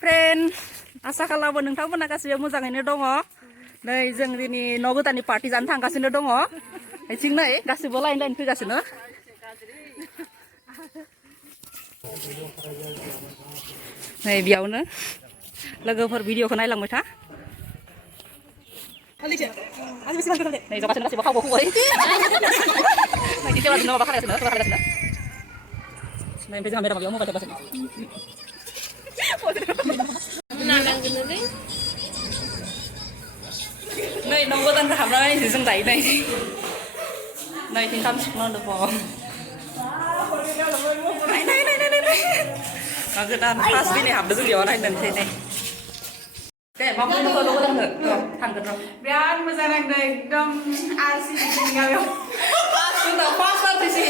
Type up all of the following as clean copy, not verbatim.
friend आसा खालामो नोंथांमोना गासिबो मोजाङैनो दङ नै जों दिनै न' गोदाननि पार्टि जानो थांगासिनो दङ आथिं नै गासिबो लाइन लाइन फैगासिनो नै बेयावनो लोगोफोर भिडिअखौ नायलांबाय था नै जगासिनो गासिबो खावबो फुबाय नै दिनै जेब्ला माबा खालायगासिनो नै ओमफ्राय जोंहा मेडामा बेयाव मबाइल थगासिनो नै न' गोदानखौ हाबनानै जों दायो नै थिंथाम सिखुंनांदों फुङाव न' गोदान फार्स्ट दिनै हाबदों जों बेयाव नायनोसै नै दे मा बुंनो न' गोदानखौ थांगोन र' बिराद मोजां नांदों एकदम आरसि गामियाव फार्स्ट पार्टि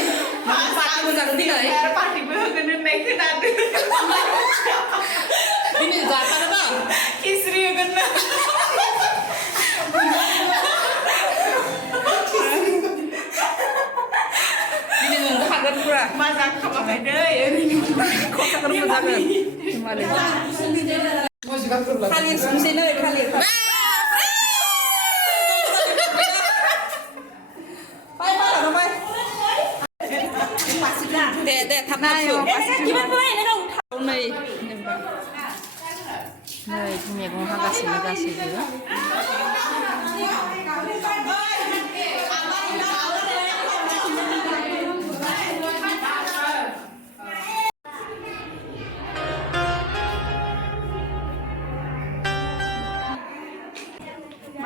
मोजां दिनै पार्टिबो होगोन होननाय खोनादों दिनै जाथारोना खिस्रि होगोन ना दिनै नोंबो हागोन पुरा मोजां खालामबाय दै ओरैनो खरसाखौनो मोनजागोन थालिर संसै नै थालिर दे थाब नायो नै मैगं हागासिनो गासैबो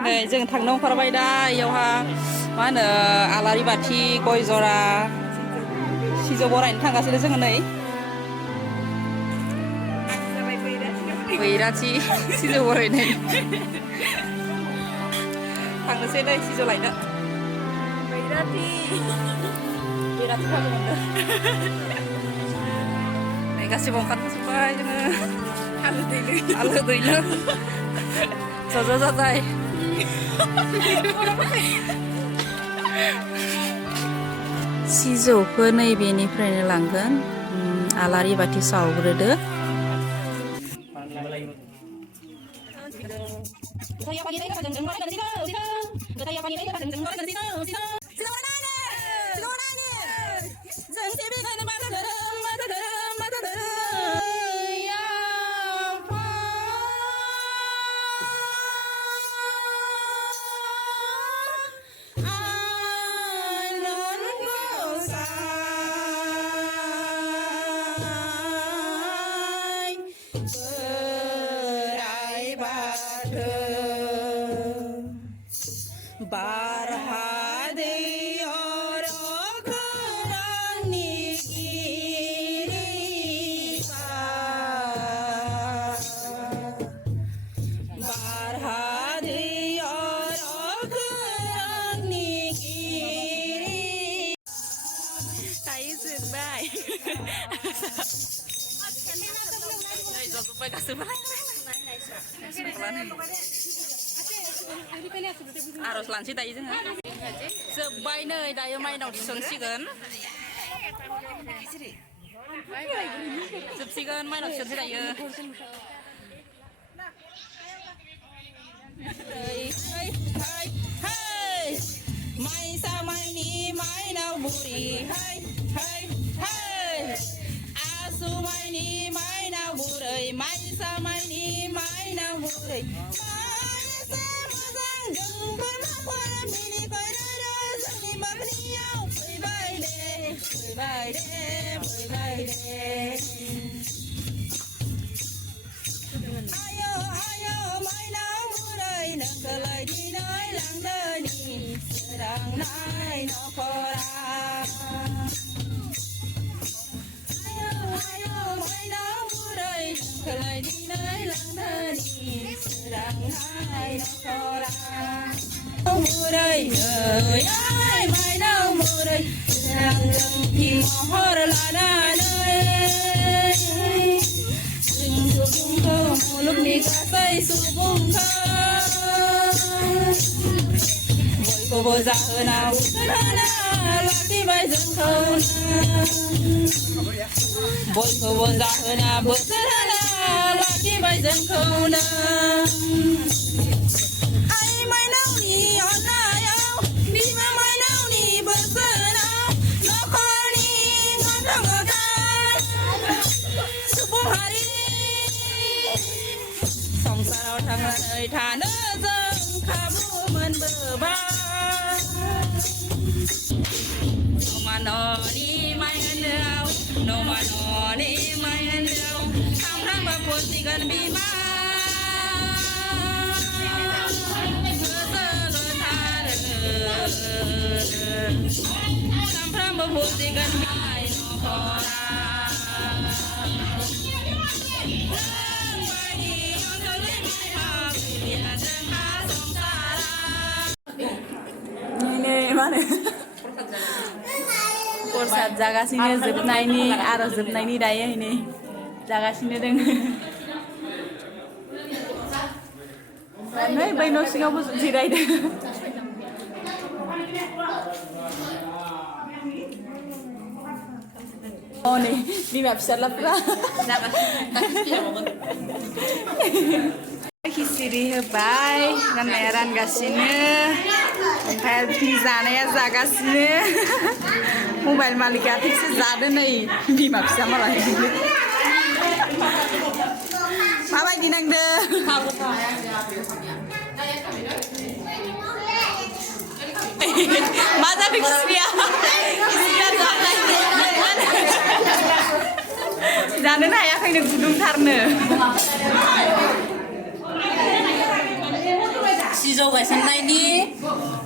नै जों थांनो ओंखारबाय दा इयावहा मा होनो आलारि बाथि गय जरा सिजौ बरायनो थांगासिनो जोङो नै बैराथि सिजौ बरायनाय थांनोसै नै सिजौ लायनो बैराथि फालो मोनदों नै गासिबो ओंखारबोजोब्बाय जोङो आलो दैलो ज' जाजाय सिजौखौ नैबेनिफ्रायनो लांगोन आलारि बाथि सावग्रोदो आर'ज लानोसै दायो जोङो जोब्बाय नै दायो माइनाव थिसनसिगोन जोबसिगोन माइनाव थिसनसै दायो माइसा माइनि माइनाव बुरि आसु माइनि माइनाव बुरै माइसा माइनि माइनाव बुरै आयो माइनाव बुरै नोंखौलाय दिनै लांदोनि सोरांनाय न'खरा माइनाव बुरै नोंखौलाय दिनै लांदोनि सोरांनाय न'खरा बुरै माइनाव बुरै जोंथि महर लानानै जों सुबुंखौ मुलुगनि गासै सुबुंखौ बयखौबो जाहोना उथोना लाखिबाय जोंखौ बयखौबो जाहोना बोसोर होना लाखिबाय जोंखौनो आइ माइनावनि अननायाव बिमा माइनावनि बोसोनाव नखरनि गथ' गथाय सुबुं हारि संसाराव थांनानै थानो जों खाबु मोनबोबाय नमा न'नि माइ होनोआव नमा न'नि माइ होनोआव सामफ्रामबो फुजिगोन बिमा गोसो गोथार सामफ्रामबो फुजिगोन माइ नखरा प्रसाद जागासिनो जोबनायनि आरो जोबनायनि दायो नै जागासिनो दोङो नै बै न' सिङावबो जिरायदों नै बिमा फिसाज्लाफ्रा खिसिरि होबाय राननाया रानगासिनो ओमफ्राय जानाया जागासिनो मबाइल मालिका थिगसे जादो नै बिमा फिसा मालाय माबायदि नांदो मा जादों खिसिरिया जानोनो हायाखैनो गुदुंथारनो सिजौ गायसननायनि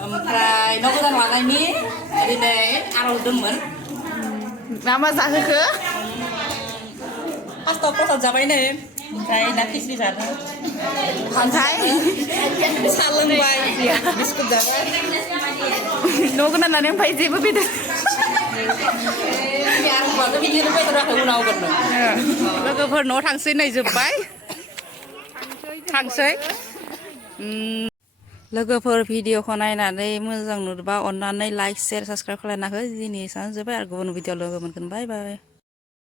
ओमफ्राय न' गोदान लानायनि दिनै आर'जदोंमोन मा मा जाहोखो फार्स्टआव प्रसाद जाबाय नै ओमफ्राय दा खिचरि जादों ओमफ्राय साहा लोंबाय बिस्कुट जाबाय न' गोदान लानाय ओमफ्राय जेबो बेदर लोगोफोर न'आव थांसै नै जोब्बाय थांसै लोगोफोर भिडिअखौ नायनानै मोजां नुबा अननानै लाइक शेयार साबस्क्राइब खालामना हो दिनै एसेयावनो जोब्बाय आरो गुबुन भिडिअ लोगो मोनगोन बाय बाय